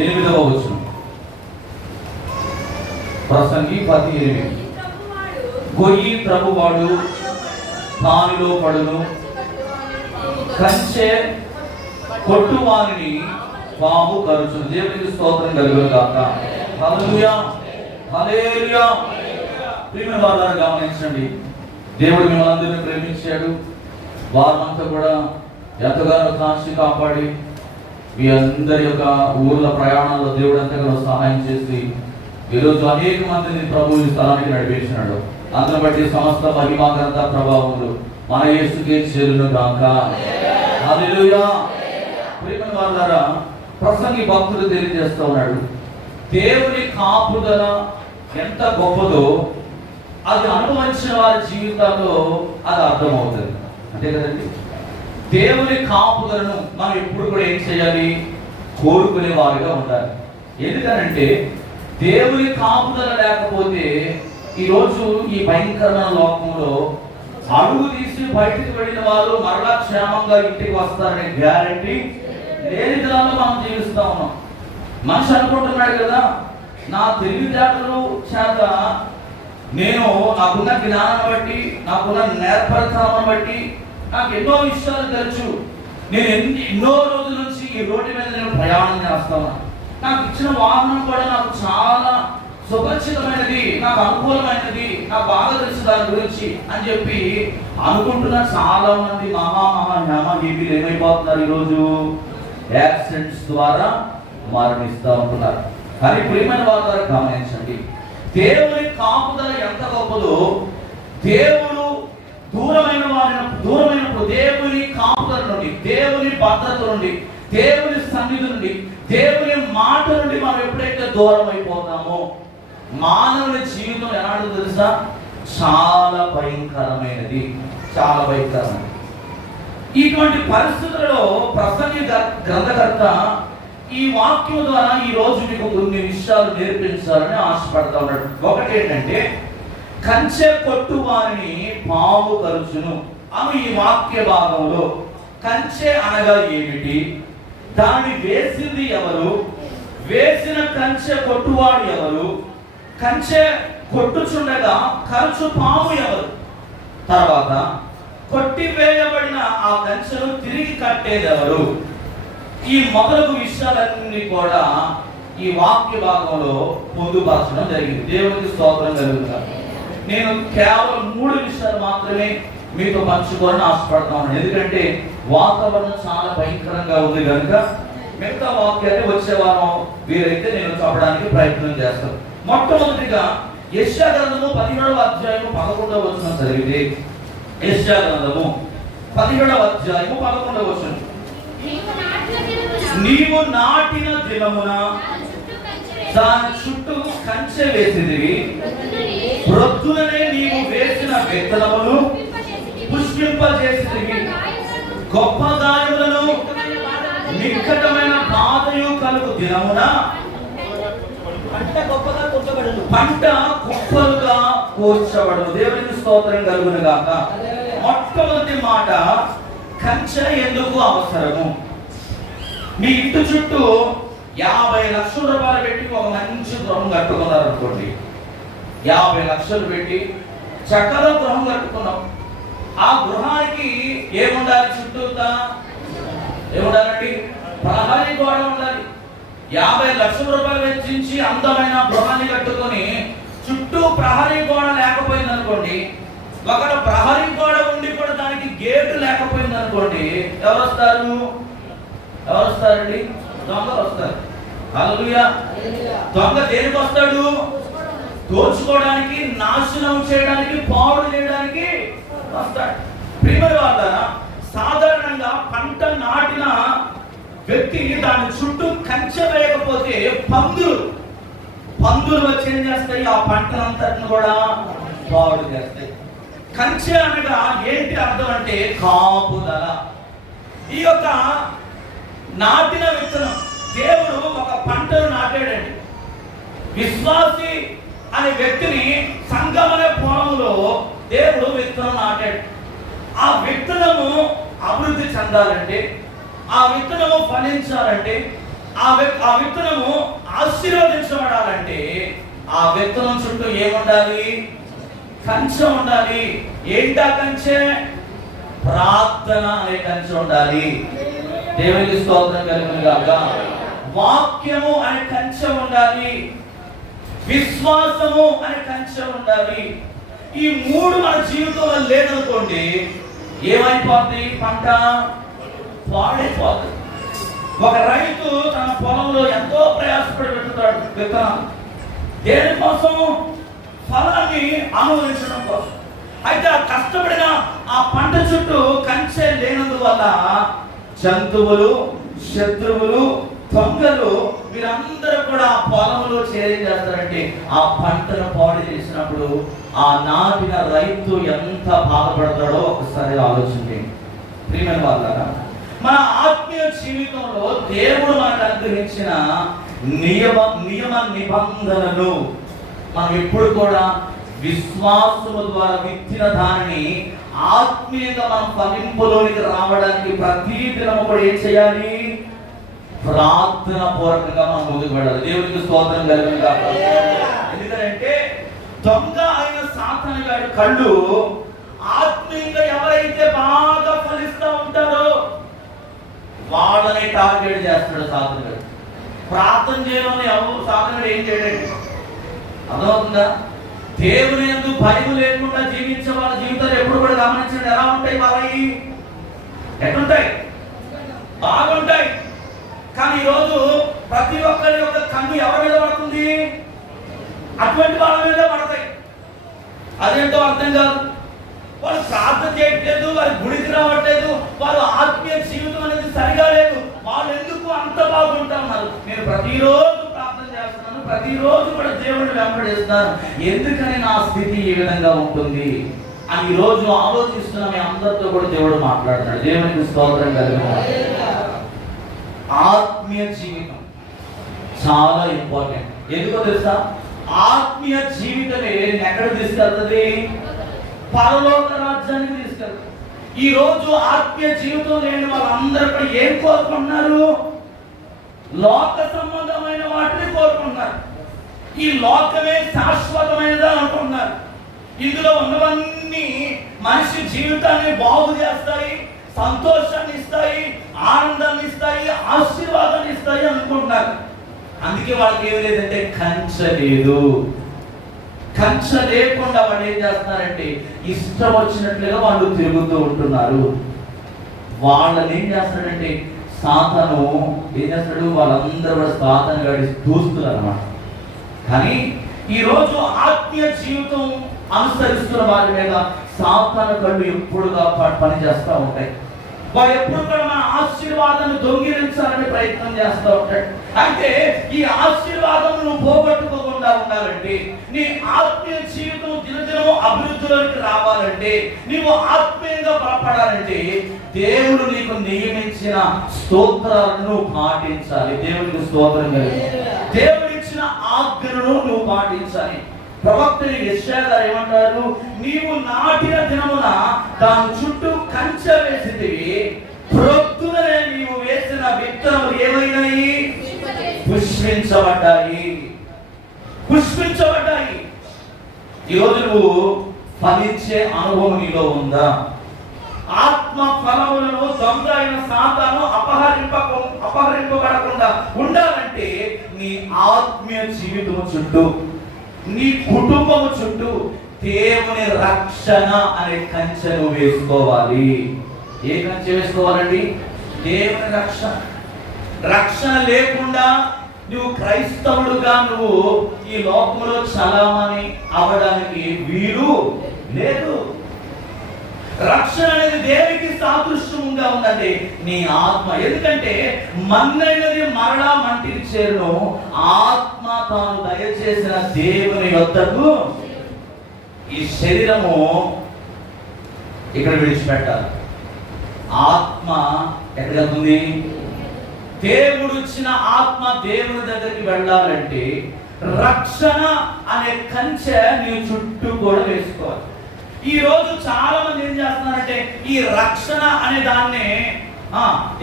8వ వచనం, ప్రసంగి 10:8. గొయ్యి త్రవ్వువాడు దానిలో పడును, కంచె కొట్టువారిని పాము కరుచును. దేవునికి స్తోత్రం కలుగును గాక. హల్లెలూయా, హల్లెలూయా. ప్రియమైన వారందరూ గమనించండి, దేవుడు మిమ్మల్ని అందరినీ ప్రేమించాడు. వారంతా కూడా ఎంతగానో కాచి కాపాడి మీ అందరి యొక్క ఊర్ల ప్రయాణాల్లో దేవుడు ఎంతగానో సహాయం చేసి ఈరోజు అనేక మందిని ప్రభు ఈ స్థలానికి నడిపించినాడు. అందును బట్టి సమస్త మహిమాగ్రంథ ప్రభావములు మన యేసుకే చేరును గాక. హల్లెలూయా. ప్రియమైన వారందరూ, ప్రసంగి భక్తుడు తెలియజేస్తూ ఉన్నాడు, దేవుని కాపుదల ఎంత గొప్పదో అది అనుభవించిన వారి జీవితాల్లో అది అర్థమవుతుంది. అంతే కదండి. దేవుని కాపుదలను మనం ఎప్పుడు కూడా ఏం చేయాలి? కోరుకునే వారిగా ఉండాలి. ఎందుకనంటే దేవుని కాపుదల లేకపోతే ఈరోజు ఈ భయంకరమైన లోకంలో అడుగు తీసి బయటికి వెళ్ళిన వారు మరలా క్షేమంగా ఇంటికి వస్తారనే గ్యారంటీ లేని విధానంలో మనం జీవిస్తా ఉన్నాం. మనిషి అనుకుంటున్నాడు కదా, నా తెలివితేటలు చేత నేను నాకున్న జ్ఞానాన్ని బట్టి, నాకున్న నేర్పరితనాన్ని బట్టి నాకు ఎన్నో విషయాలు తెలుసు. నేను ఎన్నో రోజుల నుంచి ఈ రోడ్డు మీద నేను ప్రయాణం చేస్తాను. నాకు ఇచ్చిన వాహనం కూడా నాకు చాలా సురక్షితమైనది, నాకు అనుకూలమైనది, నాకు బాగా తెలుసు దాని గురించి అని చెప్పి అనుకుంటున్న చాలా మంది హేమీలు ఏమైపోతున్నారు? ఈరోజు యాక్సిడెంట్స్ ద్వారా మరణిస్తూ ఉంటున్నారు. కానీ ప్రియమైన వారి ద్వారా గమనించండి, దేవుని కాపుదల ఎంత గొప్పదో. దేవుడు దూరమైనప్పుడు దేవుని కాపుదల నుండి, దేవుని భద్రత నుండి, దేవుని సన్నిధి నుండి, దేవుని మాట నుండి మనం ఎప్పుడైతే దూరం అయిపోతామో మానవుని జీవితం ఎలాంటి తెలుసా? చాలా భయంకరమైనది, చాలా భయంకరమైనది. ఇటువంటి పరిస్థితులలో ప్రసంగి గ్రంథకర్త ఈ వాక్యం ద్వారా ఈ రోజు మీకు కొన్ని విషయాలు నేర్పించాలని ఆశపడతా ఉన్నాడు. ఒకటి ఏంటంటే, కంచె కొట్టు వారిని పాము కరుచును అని ఈ వాక్య భాగంలో. కంచె అనగా ఏమిటి? దాన్ని వేసింది ఎవరు? వేసిన కంచె కొట్టువాడు ఎవరు? కంచె కొట్టుచుండగా ఖర్చు పాము ఎవరు? తర్వాత కొట్టివేయబడిన ఆ కంచెను తిరిగి కట్టేది ఎవరు? ఈ మొదలగు విషయాలన్నీ కూడా ఈ వాక్య భాగంలో పొందుపరచడం జరిగింది. దేవునికి స్తోత్రం కలుగుతాను. నేను కేవలం 3 విషయాలు మాత్రమే మీతో పంచుకోవాలని ఆశపడతా ఉన్నాను. ఎందుకంటే వాతావరణం చాలా భయంకరంగా ఉంది కనుక మిగతా వాక్యాన్ని వచ్చే వారం వీరైతే నేను చెప్పడానికి ప్రయత్నం చేస్తాను. మొట్టమొదటిగా యెషయా గ్రంథము 17వ అధ్యాయము 11వ వచనం చదివితే, యెషయా గ్రంథము 17వ అధ్యాయము 11వ వచనం, నీవు నాటిన దినమున దాని చుట్టూ కంచె వేసిదివి, ప్రొద్దుననే నీవు వేసిన విత్తనములు పుష్పింపజేసిదివి, గొప్ప గాయములను నిక్కటమైన బాధయు కలుగు దినమున పంట కుప్పలుగా కూర్చబడును. దేవునికి స్తోత్రం కలుగును గాక. మొట్టమొదటి మాట, కంచె ఎందుకు అవసరము? మీ ఇంటి చుట్టూ 50 లక్షల రూపాయలు పెట్టి ఒక మంచి గృహం కట్టుకున్నారు అనుకోండి. 50 లక్షలు పెట్టి చక్కగా గృహం కట్టుకున్నాం. ఆ గృహానికి ఏముండాలి? చుట్టూతా ఏముండాలండి? ప్రహరీ గోడ ఉండాలి. 50 లక్షల రూపాయలు వెచ్చించి అందమైన గృహాన్ని కట్టుకొని చుట్టూ ప్రహరీ గోడ లేకపోయింది అనుకోండి, ఒకటి ప్రహరీ గోడ ఉండి కూడా దానికి గేటు లేకపోయింది అనుకోండి, ఎవరు వస్తారండి? దొంగలు వస్తారు. హల్లెలూయా. దొంగ దేనికి వస్తాడు? దోచుకోవడానికి, నాశనం చేయడానికి, పాడు చేయడానికి వస్తాడు. ప్రియమైన వారులారా, సాధారణంగా పంట నాటిన వ్యక్తి దాని చుట్టూ కంచె వేయకపోతే పందులు వచ్చి ఏం చేస్తాయి? ఆ పంటనంతటిని కూడా పాడు చేస్తాయి. కంచె అనగా ఏంటి అర్థం అంటే కాపుదల. ఈ యొక్క నాటిన విత్తనం, దేవుడు ఒక పంటను నాటాడండి. విశ్వాసి అనే వ్యక్తిని సంగమనే పొలంలో దేవుడు విత్తనం నాటాడు. ఆ విత్తనము అభివృద్ధి చెందాలంటే, ఆ విత్తనము ఫలించాలంటే, ఆ విత్తనము ఆశీర్వదించబడాలంటే ఆ విత్తనం చుట్టూ ఏముండాలి? కంచె ఉండాలి. ఏంటా కంచె? ప్రార్థన అనే కంచె ఉండాలి. దేవునికి స్తోత్రం కలుగును గాక. వాక్యము అనే కంచె ఉండాలి. విశ్వాసము అనే కంచె ఉండాలి. ఈ మూడు మన జీవితంలో లేదనుకోండి, ఏమైపోతుంది? పంట పాడైపోతుంది. ఒక రైతు తన పొలంలో ఎంతో ప్రయాసపడి పెట్టుతాడు విత్తనాలు. దేనికోసం? ఫలాన్ని అనుభవించడం కోసం. అయితే ఆ కష్టపడిన ఆ పంట చుట్టూ కంచె లేనందువల్ల జంతువులు, శత్రువులు, దొంగలు వీరందరూ కూడా ఆ పొలంలో చేరేం చేస్తారంటే ఆ పంటను పాడు చేసినప్పుడు ఆ నాటిన రైతు ఎంత బాధపడతాడో ఒకసారి ఆలోచించండి. ప్రియమైన వాళ్ళారా, మన ఆత్మీయ జీవితంలో దేవుడు మనకు అనుగ్రహించిన నియమ నిబంధనలు మనం ఎప్పుడు కూడా విశ్వాసము ద్వారా విత్తిన దానిని ఆత్మీయంగా మనం ఫలింపులోనికి రావడానికి ప్రతి దినము కూడా ఏం చేయాలి? ప్రార్థన పూర్వకంగా మనం ముందుకు వెళ్ళాలి. దేవునికి స్తోత్రం కలుగును గాక. ఎందుకంటే దొంగ అయిన సాతాను గారి కళ్ళు ఆత్మీయంగా ఎవరైతే బాగా ఫలిస్తూ ఉంటారో వాళ్ళని టార్గెట్ చేస్తాడు సాతాను గారు. ప్రార్థన చేయడం ఎవరు సాతాను ఏం చేయలేడు. అర్థమవుతుందా? దేవుని యందు భయం లేకుండా జీవించే వాళ్ళ జీవితాలు ఎప్పుడు కూడా గమనించండి. ఎలా ఉంటాయి? వాళ్ళవి ఎట్లుంటాయి? బాగుంటాయి. కానీ ఈరోజు ప్రతి ఒక్కరి యొక్క కన్ను ఎవరి మీద పడుతుంది? అటువంటి వాళ్ళ మీద పడతాయి. అదేంటో అర్థం కాదు. వాళ్ళు ప్రార్థన చేయట్లేదు, వారి గుడికి రావట్లేదు, వాళ్ళ ఆత్మీయ జీవితం అనేది సరిగా లేదు. వాళ్ళు ఎందుకు అంత బాగుంటా ఉన్నారు? నేను ప్రతిరోజు ప్రార్థన చేస్తున్నాను, ప్రతిరోజు కూడా దేవుడిని వెంబడిస్తున్నాను, ఎందుకని నా స్థితి ఈ విధంగా ఉంటుంది అని ఈ రోజు ఆలోచిస్తున్న మీ అందరితో కూడా దేవుడు మాట్లాడుతున్నాడు. దేవునికి స్తోత్రం కలుగును. ఆత్మీయ జీవితం చాలా ఇంపార్టెంట్. ఎందుకో తెలుసా? ఆత్మీయ జీవితమే ఎక్కడ తీసుకెళ్తుంది? పరలోక రాజ్యానికి తీసుకెళ్తుంది. ఈ రోజు ఆత్మీయ జీవితం లేని వాళ్ళందరూ కూడా ఏం కోరుకుంటున్నారు? లోక సంబంధమైన వాటిని కోరుకుంటున్నారు. ఈ లోకమే శాశ్వతమైనదా అనుకుంటున్నారు. ఇందులో ఉన్నవన్నీ మనిషి జీవితాన్ని బాగు చేస్తాయి, సంతోషాన్ని ఇస్తాయి, ఆనందాన్ని ఇస్తాయి, ఆశీర్వాదాన్ని ఇస్తాయి అనుకుంటున్నారు. అందుకే వాళ్ళకి ఏం లేదంటే కంచె లేదు. కంచె లేకుండా వాళ్ళు ఏం చేస్తున్నారంటే ఇష్టం వచ్చినట్లుగా వాళ్ళు తిరుగుతూ ఉంటున్నారు. వాళ్ళని ఏం చేస్తాడంటే సాతాను ఏం చేస్తాడు? వాళ్ళందరూ కూడా సాతాను గాడి దూస్తున్నారు అన్నమాట. కానీ ఈరోజు ఆత్మీయ జీవితం అనుసరిస్తున్న వారి మీద సాతాను కళ్ళు ఎప్పుడుగా పనిచేస్తూ ఉంటాయి. వాడు ఎప్పుడు కూడా మన ఆశీర్వాదాన్ని దొంగిలించాలని ప్రయత్నం చేస్తూ ఉంటాడు. అంటే ఈ ఆశీర్వాదం నువ్వు పోగొట్టుకోకుండా ఉండాలంటే, నీ ఆత్మీయ జీవితం దినదినం అభివృద్ధిలోకి రావాలంటే, నీవు ఆత్మీయంగా బలపడాలంటే దేవుడు నీకు నియమించిన స్తోత్రాలను పాటించాలి. దేవునికి స్తోత్రం కలిగి దేవుడిచ్చిన ఆజ్ఞలను నువ్వు పాటించాలి. ప్రవక్త యెషయా గారు ఏమంటారు? నీవు నాటిన దినమున దాని చుట్టూ కంచె వేసితివి, ప్రొద్దుననే నీవు వేసిన విత్తనములు ఏమైనాయి? పుష్పించబడ్డాయి. పుష్పించబడ్డాయి. ఈరోజు నువ్వు ఫలించే అనుభవం నీలో ఉందా? ఆత్మ ఫలములను దొంగ అయిన సాతాను అపహరింపబడకుండా ఉండాలంటే నీ ఆత్మీయ జీవితం చుట్టూ, నీ కుటుంబం చుట్టూ దేవుని రక్షణ అనే కంచెను వేసుకోవాలి. ఏ కంచె వేసుకోవాలండి? దేవుని రక్షణ. రక్షణ లేకుండా నువ్వు క్రైస్తవుడుగా నువ్వు ఈ లోకంలో చలామణి అవ్వడానికి వీలు లేదు. రక్షణ అనేది దేనికి సాదృశ్యంగా ఉందంటే నీ ఆత్మ. ఎందుకంటే మన్నైనది మరలా మంటికి చేరును, ఆత్మ తాను దయచేసిన దేవుని యొద్దకు ఈ శరీరము ఇక్కడ విడిచిపెట్టాలి. ఆత్మ ఎక్కడ ఉంది? దేవుడు ఇచ్చిన ఆత్మ దేవుని దగ్గరికి వెళ్ళాలంటే రక్షణ అనే కంచె నీ చుట్టూ కూడా వేసుకోవాలి. ఈ రోజు చాలా మంది ఏం చేస్తున్నారంటే ఈ రక్షణ అనే దాన్ని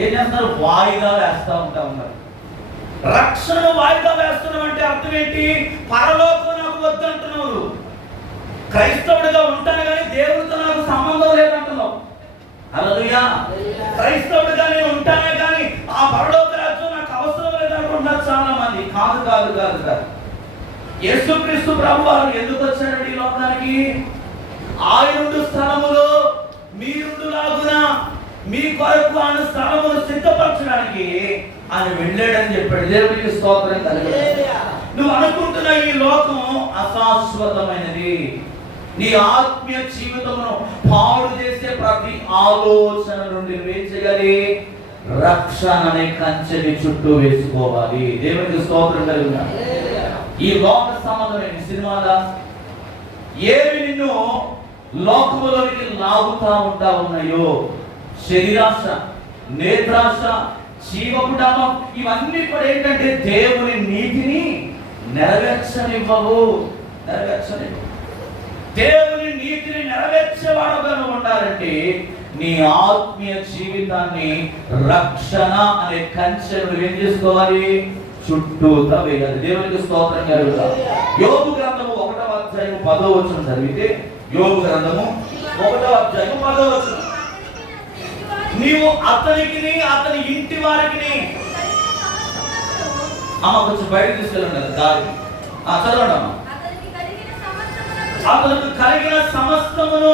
ఏం చేస్తున్నారు? వాయిదా వేస్తూ ఉంటా ఉన్నారు. రక్షణ వాయిదా వేస్తున్నావు అంటే అర్థం ఏంటి? పరలోకం నాకు వద్దంటున్నావు. క్రైస్తవుడిగా ఉంటాను కానీ దేవుడితో నాకు సంబంధం లేదంటున్నావు. హల్లెలూయా. క్రైస్తవుడిగా నేను ఉంటానే కానీ ఆ పరలోక రాజ్యం నాకు అవసరం లేదనుకుంటున్నారు చాలా మంది. కాదు కాదు కాదు కాదు. యేసుక్రీస్తు ప్రభువారు ఎందుకు వచ్చారండి ఈ లోకానికి? ఆయనుండు స్థలములో మీరుండులాగున మీ కొరకు ఆయన స్థలమును సిద్ధపరచడానికి ఆయన వెళ్ళాడని చెప్పాడు. దేవునికి స్తోత్రం కలుగును. నువ్వు అనుకుంటున్న ఈ లోకం అశాశ్వతమైనది. నీ ఆత్మీయ జీవితమును పాడు చేసే ప్రతి ఆలోచన నుండి నువ్వేం చేయాలి? రక్షణ అనే కంచెని చుట్టూ వేసుకోవాలి. దేవునికి స్తోత్రం కలుగును. ఈ లోక సంబంధమైన సినిమాల ఏవి నిన్ను లోకములోనికి లాగుతా ఉంటా ఉన్నాయో, శరీరాశ, నేత్రాశ, జీవపుటామం, ఇవన్నీ కూడా ఏంటంటే దేవుని నీతిని నెరవేర్చనివ్వవు. దేవుని నీతిని నెరవేర్చేవాడుగా ఉండాలంటే నీ ఆత్మీయ జీవితాన్ని రక్షణ అనే కంచెను ఏం చేసుకోవాలి? చుట్టూతా వేయాలి. దేవునికి స్తోత్రం కలుగును. యోబు గ్రంథము 1వ అధ్యాయం 10వ వచనం చదివితే, యోబు గ్రంథము 1వ అధ్యాయం 10వ వచనం, నీవు అతనికి అతని ఇంటి వారికి కొంచెం బయటకు తీసుకెళ్ళండి దారి చదవండి అమ్మ. అతనికి కలిగిన సమస్తమును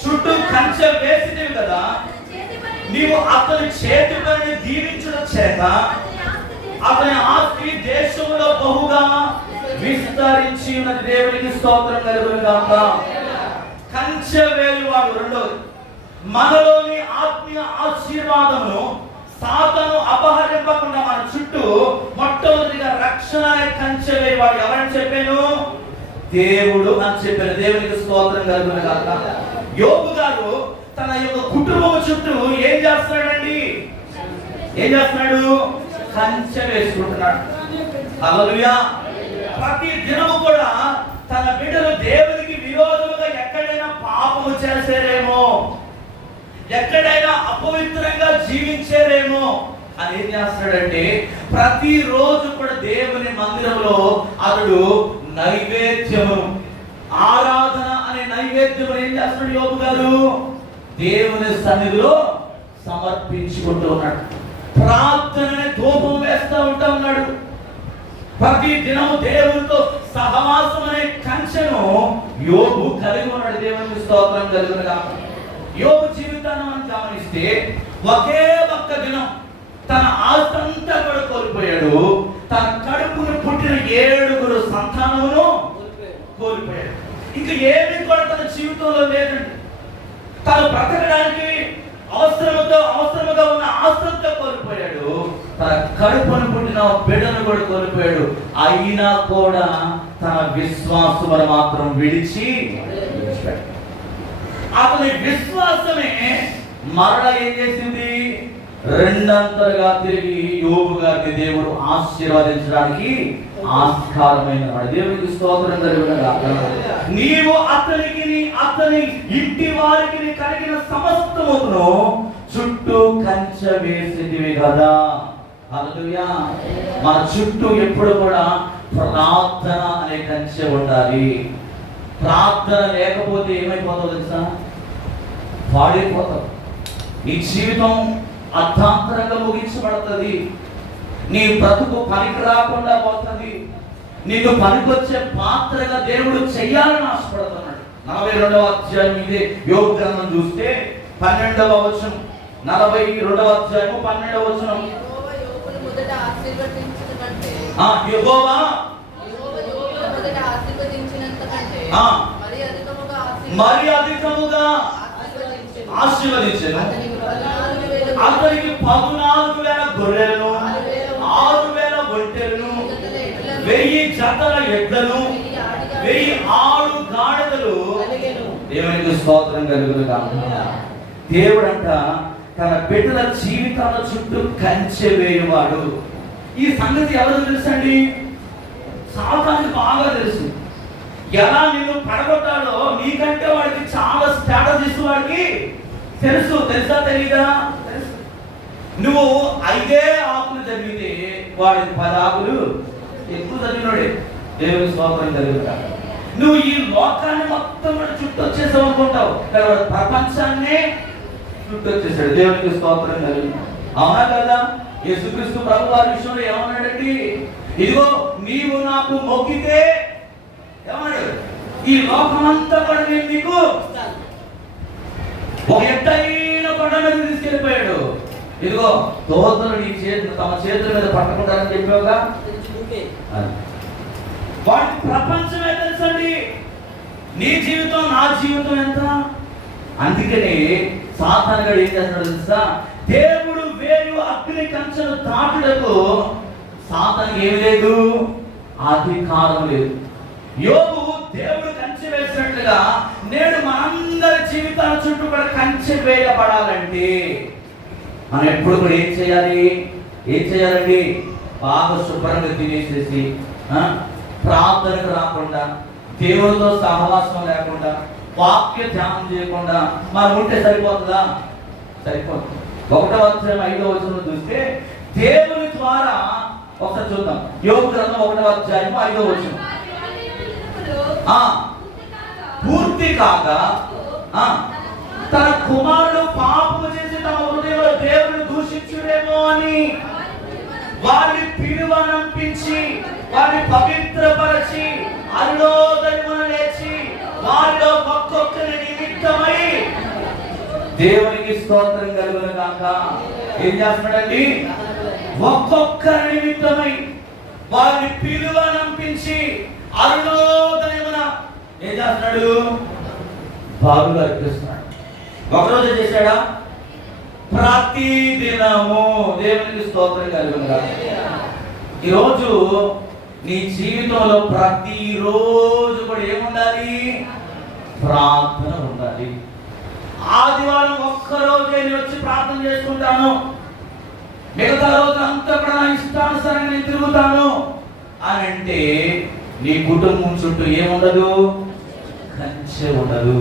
చుట్టూ కంచె వేసినవి కదా, నీవు అతని చేతి పనిని దీవించడం చేత అతని ఆస్తి దేశంలో బహుగా విస్తరించి ఉన్నది. దేవునికి స్తోత్రం కలుగును గాక. కంచె వేయువాడు. రెండోది, మనలోని ఆత్మీయ ఆశీర్వాదమును సాతాను అపహరింపకుండా మన చుట్టూ మొట్టమొదటిగా రక్షణ కంచె వేయువాడు ఎవరని చెప్పాను? దేవుడు అని చెప్పాను. దేవునికి స్తోత్రం కలుగును గాక. యోబు గారు తన యొక్క కుటుంబం చుట్టూ ఏం చేస్తున్నాడండి? ఏం చేస్తున్నాడు? కంచె వేసుకుంటున్నాడు. హల్లెలూయా. ప్రతి దినము కూడా తన బిడ్డలు దేవునికి విరోధముగా ఎక్కడైనా పాపము చేసేరేమో, ఎక్కడైనా అపవిత్రంగా జీవించేరేమో అని ఏం చేస్తున్నాడంటే ప్రతి రోజు కూడా దేవుని మందిరంలో అతడు నైవేద్యము, ఆరాధన అనే నైవేద్యము ఏం చేస్తున్నాడు? యోబు గారు దేవుని సన్నిధిలో సమర్పించుకుంటూ ఉన్నాడు. ప్రార్థన ధూపం వేస్తూ ఉంటా ఉన్నాడు. ప్రతి దినము దేవునితో సహవాసం అనే కంచెను యోబు కలిగి ఉన్నాడు. దేవునికి స్తోత్రం కలుగును గాక. యోబు జీవితాన్ని మనం గమనిస్తే ఒకే ఒక్క దినం తన ఆస్తంతా కూడా కోల్పోయాడు. తన కడుపును పుట్టిన 7 సంతానమును కోల్పోయాడు. ఇంకా ఏమీ కూడా తన జీవితంలో లేదండి. తను బ్రతకడానికి అవసరముగా ఉన్న ఆస్తంతా కోల్పోయాడు. తన కడుపును పుట్టిన బిడ్డను కూడా కోల్పోయాడు. అయినా కూడా తన విశ్వాసమును మాత్రం విడిచిపెట్టాడు. అతని విశ్వాసమే మరణ ఏం చేసింది? రెండంతలుగా తిరిగి యోబు గారిని దేవుడు ఆశీర్వదించడానికి ఆస్కారమైన దేవునికి స్తోత్రం కలుగును గాక. నీవు అతని ఇంటి వారికి కలిగిన సమస్తమును చుట్టూ కంచె వేసినవి కదా. హల్లెలూయా. మన చుట్టూ ఎప్పుడు కూడా ప్రార్థన అనే కంచె ఉండాలి. ప్రార్థన లేకపోతే ఏమైపోతుందో తెలుసా? పాడైపోతావు. నీ జీవితం అర్థాంతరంగా ముగించబడుతుంది. నీ బ్రతుకు పనికి రాకుండా పోతుంది. నీకు పనికొచ్చే పాత్రగా దేవుడు చెయ్యాలని ఆశపడుతున్నాడు. 42వ అధ్యాయం ఇదే యోబు గ్రంథం చూస్తే 12వ వచనం, 42వ అధ్యాయం 12వ వచనం, యెహోవా మరి అధికముగా ఆశీర్వదించెను. అతనికి 14,000 గొర్రెలను, 6,000 ఒంటెలను, 1000 జతల ఎడ్లను, 1000 ఆడు గాడిదలు. దేవునికి స్తోత్రం కలుగును గాక. దేవుడంట తన బిడ్డల జీవితాల చుట్టూ కంచె వేయువాడు. ఈ సంగతి ఎవరు తెలుసండి? సాతానుకు బాగా తెలుసు. ఎలా నిన్ను పడగొట్టాలో నీకంటే వాడికి చాలా స్ట్రాటజీస్ వాడికి తెలుసా? తెలీదా? నువ్వు 5 ఆకులు జరిగితే వాడికి 10 ఆకులు ఎక్కువ చదివినోడే. దేవుని స్తోత్రం కలుగుతాడు. నువ్వు ఈ లోకాన్ని మొత్తం చుట్టూ వచ్చేసావు అనుకుంటావు, కానీ వాడు ప్రపంచాన్నే చుట్టూ వచ్చేసాడు. దేవునికి స్తోత్రం కలుగుతాడు. అవునా కదా? యేసుక్రీస్తు ప్రభు వారి విషయంలో ఏమన్నాడండి? ఇదిగో నీవు నాకు మొక్కితే ఏమన్నాడు? ఈ లోకమంతా కూడా నేను నీకు ఒక ఎత్తైన కొండ మీద తీసుకెళ్ళిపోయాడు. ఇదిగో దోతలు నీ చేతులు తమ చేతుల మీద పట్టుకుంటారని చెప్పావుగా. వాటి ప్రపంచమే తెలుసండి. నీ జీవితం నా జీవితం ఎంత. అందుకని సాతానుగాడు ఏం చేస్తున్నాడు తెలుసా? దేవుడు వేరు అగ్ని కంచెను దాటుటకు సాతానుకి ఏమి లేదు, అధికారం లేదు. యోబు దేవుడు కంచె వేసినట్లుగా నేడు మనందరి జీవితాల చుట్టూ కూడా కంచె వేయబడాలంటే మనం ఎప్పుడు కూడా ఏం చేయాలండి? బాగా శుభ్రంగా తినేసేసి, ప్రార్థనకు రాకుండా, దేవుడితో సహవాసం లేకుండా, వాక్య ధ్యానం చేయకుండా మనం ఉంటే సరిపోతుందా? సరిపోతుంది. 1వ అధ్యాయం 5వ వచనం చూస్తే దేవుని ద్వారా ఒకసారి చూద్దాం. యోబు గ్రంథం 1వ అధ్యాయం 5వ వచనం. పూర్తి కాగా తన కుమారుడు పాపము చేసి తమ హృదయంలో దేవుని దూషించుడేమో అని వారిని పిలువనంపించి వారిని పవిత్రపరచి అరుణోదయమున లేచి వారిలో ఒక్కొక్కరి నిమిత్తమై దేవునికి స్తోత్రం కలుగును గాక. ఏం చేస్తున్నాడండి? ఒక్కొక్కరి నిమిత్తమై వారిని పిలువనంపించి అరుణోదయమున ఏం చేస్తున్నాడు? బాగుగా అర్పిస్తున్నాడు. ఒకరోజు చేశాడా? ప్రతి దినము. దేవునికి స్తోత్రం కలుగును గాక. ఈరోజు నీ జీవితంలో ప్రతిరోజు కూడా ఏముండాలి? ప్రార్థన ఉండాలి. ఆదివారం ఒక్కరోజే నేను వచ్చి ప్రార్థన చేసుకుంటాను, మిగతా రోజు అంతా కూడా నా ఇష్టానుసారంగా నేను తిరుగుతాను అని అంటే నీ కుటుంబం చుట్టూ ఏముండదు? కంచె ఉండదు.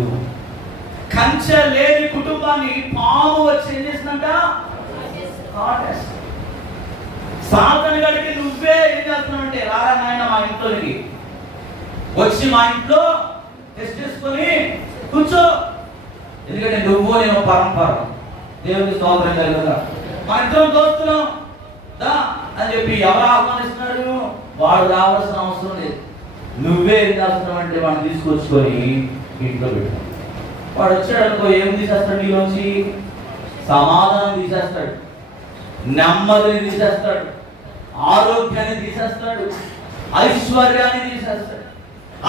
కంచె లేని కుటుంబాన్ని పాము వచ్చి ఏం చేసిందంట? సాతాను గడికి నువ్వే ఏం చేస్తున్నావంటే, రారా నాయన మా ఇంట్లోకి వచ్చి మా ఇంట్లో టెస్ట్ చేసుకొని కూర్చో. ఎందుకంటే నువ్వు నేను పరంపర. దేవునికి స్తోత్రం కలుగుగా. మా ఇంట్లో దోస్తున్నాం దా అని చెప్పి ఎవరు ఆహ్వానిస్తున్నాడు? వాడు రావాల్సిన అవసరం లేదు. నువ్వే ఏం చేస్తున్నావు అంటే వాడిని తీసుకొచ్చుకొని ఇంట్లో పెట్టావు. వాడు వచ్చాడు అనుకో, ఏం తీసేస్తాడు? నీలోంచి సమాధానం తీసేస్తాడు, నెమ్మదిని తీసేస్తాడు, ఆరోగ్యాన్ని తీసేస్తాడు, ఐశ్వర్యాన్ని తీసేస్తాడు.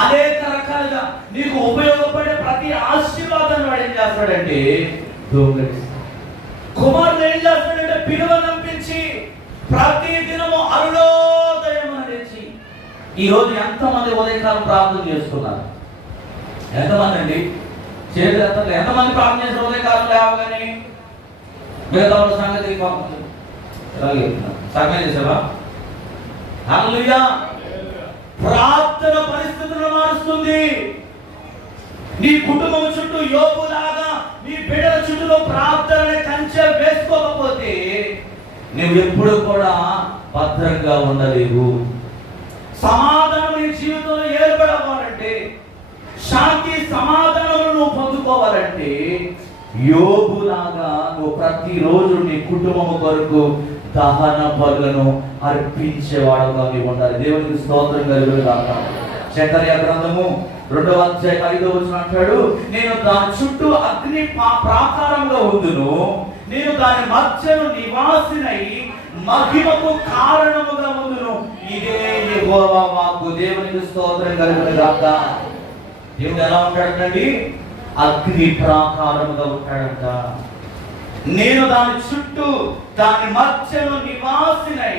అనేక రకాలుగా నీకు ఉపయోగపడే ప్రతి ఆశీర్వాదాన్ని వాడు ఏం చేస్తాడంటే దొంగలిస్తాడు. కుమారుడు ఏం చేస్తాడంటే పిలువనంపించి ప్రతి దినము అరుణోదయం అనేసి. ఈరోజు ఎంతమంది ఉదయకాలం ప్రార్థన చేస్తున్నారు? ఎంతమంది అండి? చేతులు ఎత్తండి. ఎంతమంది ప్రార్థన చేసిన ఉదయకాలం లేవగానే? మిగతా వాళ్ళ సంగతి సగమే చేసావా? హల్లెలూయా. ప్రార్థన పరిస్థితులను మారుస్తుంది. నీ కుటుంబం చుట్టూ యోబులాగా నీ బిడ్డల చుట్టూ ప్రార్థన కంచె వేసుకోకపోతే నువ్వు ఎప్పుడు కూడా భద్రంగా ఉండలేవు. సమాధానం నీ జీవితంలో ఏర్పడవాలంటే, శాంతి సమాధానం నువ్వు పొందుకోవాలంటే యోబులాగా నువ్వు ప్రతిరోజు నీ కుటుంబం కొరకు దహన బలులను అర్పించేవాడుగా నీవు ఉండాలి. దేవునికి స్తోత్రం కలుగును గాక. జకర్యా గ్రంథము 2వ అధ్యాయం 5వ వచనం అంటాడు, నేను దాని చుట్టూ అగ్ని ప్రాకారంగా ఉండును, నేను దాని మధ్యను నివాసినై మహిమకు కారణముగా ఉండును. ఇదే యెహోవా వాక్కు. దేవునికి స్తోత్రం కలుగును గాక. దేవుడు ఎలా ఉంటాడండి? అగ్ని ప్రాకారముగా ఉంటాడంట. నేను దాని చుట్టూ దాని మధ్యను నివాసినై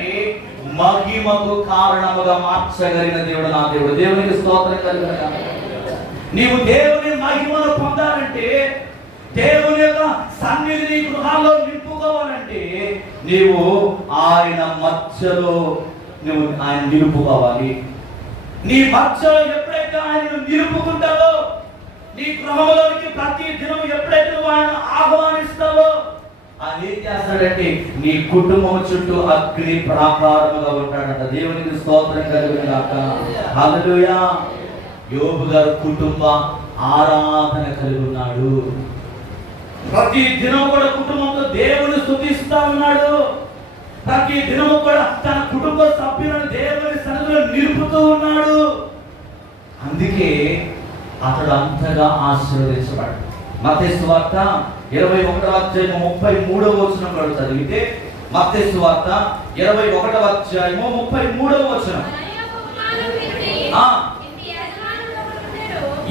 మహిమకు కారణముగా మార్చగలిగిన దేవుడు నా దేవుడు. దేవునికి స్తోత్రం కలుగును గాక. నీవు దేవుని మహిమను పొందాలంటే, దేవుని యొక్క సన్నిధిని గృహాల్లో నింపుకోవాలంటే నీవు ఆయన మధ్యలో నువ్వు ఆయన నిలుపుకోవాలి. నీ మధ్యలో ఎప్పుడైతే ఆయన నిలుపుకుంటావో, నీ గృహంలోనికి ప్రతి దినం ఎప్పుడైతే నువ్వు ఆయన ఆహ్వానిస్తావో, ఆయన ఏం చేస్తాడంటే నీ కుటుంబం చుట్టూ అగ్ని ప్రాకారముగా ఉంటాడంట. దేవునికి స్తోత్రం కలుగును గాక. హల్లెలూయా. యోబు గారు కుటుంబ ఆరాధన కలిగి ఉన్నాడు. ప్రతి దినం కూడా కుటుంబంతో దేవుని స్తుతిస్తా ఉన్నాడు. ప్రతి దినము కూడా తన కుటుంబ సభ్యులను దేవుని సన్నిధిలో నిలుపుతూ ఉన్నాడు. అందుకే అతడు అంతగా ఆశీర్వదించబడ్డాడు. మత్తయి సువార్త 21వ అధ్యాయం 33వ వచనం చదివితే, మత్తయి సువార్త 21వ అధ్యాయం 33వ వచనం,